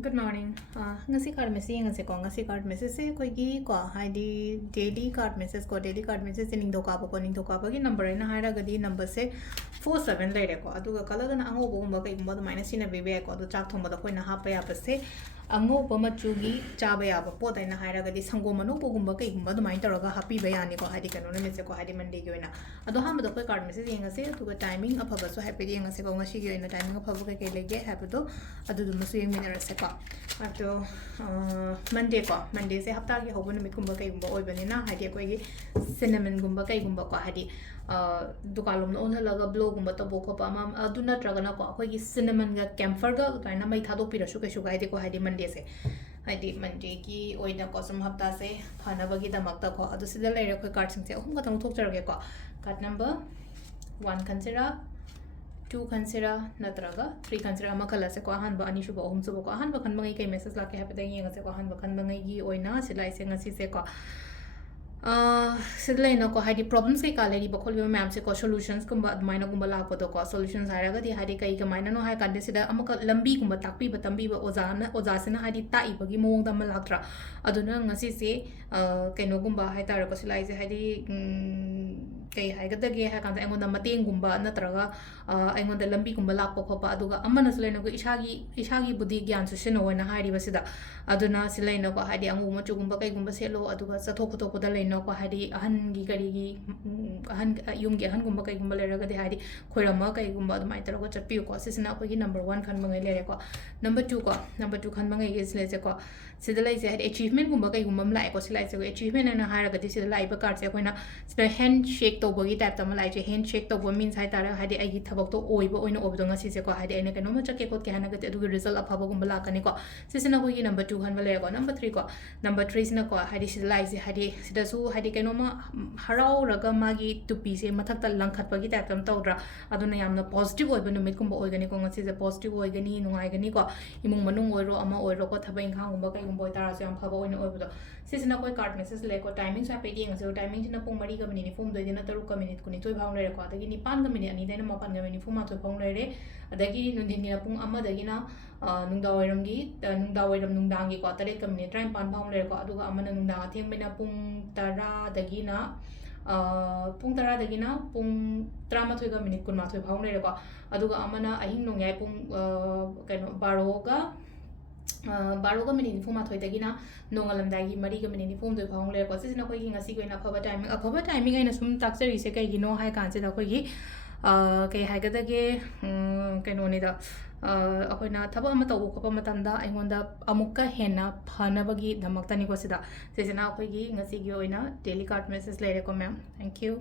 Good morning. Ngasi card message ngasi ko ngasi card message se koi gi ko haidi daily card message ning doka ba gi number ina haira gadi number se 47 lai re ko adu ga kala na ango bo ba kai bo minus sina be be ko adu chak thong ba da koi na ha pa ya pa se ango bo ma chu gi cha ba ya ba po dai na haira gadi sango manu bo gum ba kai gum ba du mai tar ga happy ba ya ni ko haidi kanu na me se ko haidi monday gi na adu ha ma da koi card message ngasi adu ga timing apa ba so happy ngasi ko ngasi gi na timing apa ba kai lege happy do adu du musu yeng min ra se ko after Monday ko Monday se hafta gi hobo numit kumba kai gumba oi bani na hadi ko gi cinnamon gumba kai gumba ko hadi dukalum no halaga blog gumba to boko pa ma adu na traga na ko ko gi cinnamon ga camphor ga kaina mai thado pira su kai su ga ko hadi Monday se hadi Monday gi oi na ko sum hafta se phana ba gi damak ta ko adu sida lai re ko card sing se hum ga tang thok char ge ko card number 1 consider 2 consider natraga 3 consider ama kala se ko han ba ani shu ba hum su ko han ba khan bangai kai message la ke ha pedang yeng se ko han ba khan bangai gi oina silai se ngasi se ko sidlai na ko hadi problems ke kale ri ba khol be ma'am se ko solutions kumba admaina kumba la ko to ko solutions hara ga di hadi kai ka maina no ha kan de sida amaka lambi kumba takpi ba tambi ba oza se na hadi tai ba gi mong da malaktra aduna ngasi se kaino gumba hai tar ko silai se hadi kai hai ga dage ha kan da engon da mateng gumba natraga engon da lambi gumba lak ko khopa aduga amana silai no ko ishagi budi gyan su sino na hari ba sida aduna silai no ko hadi angu mo chu gumba kai gumba se lo aduga sathok ko da lai no ko hadi ahan gi kari gi ahan yum gi ahan gumba kai gumba le ra ga de hadi khoirama kai gumba adumai tar ko chatpi ko sisna ko gi number 1 khan mangai le ko number 2 khan mangai gi sile se ko sida lai se hadi achievement gumba kai gumba lai ko silai se ko achievement na hara ga di sida lai ba card se koina sida handshake to bogi type ta malai je handshake to bo means hai tar hadi ai gi thabak to oi ba oina ob do ngasi se ko hadi aina kano ma chake ko ke hana ga te adu result aphaba gumba la kani ko sisna ko gi number 2 khan male ko number 3 ko number 3 sina ko hadi sida lai se hadi sida su hadi kano ma harau raga magi tupi se mathak ta langkhat ba gi type tam tawdra aduna yamna positive oi ba numit kumba oi gani ko ngasi se positive oi gani nungai gani ko imung manung oiro ama oiro ko thabai khang gumba kai gumba oi tara so yam phaba oina oi ba sisna ko card message le ko timing sa pe gi ngase timing sina pung mari ga minute form doi dina taru ka minute kuni toi bhaung le ko adagi ni 5 ga minute ani dina mapan ga minute form ma toi bhaung le re adagi nundin ni pung amma dagi na nungda oiram nungdang gi ko tare ka minute 3 pan bhaung le ko aduga amana nungda theng bena pung 10 dagi na pung 10 dagi na pung 13 ga minute kun ma toi bhaung le ko aduga amana ahing nongyai pung kaino 12 ga minute form ma thoi dagi na nongalam dagi mari ga minute form doi bhaung le ko sisina khoi gi ngasi ko ina phaba timing aina sum taksari se kai gi no hai kan se da khoi gi kai hai ga dage kaino ni da akoina thaba ama taw ko pa matam da aingonda amukka hena phana bagi dhamak tani ko sida sisina khoi gi ngasi gi oina daily card message le re ko ma'am thank you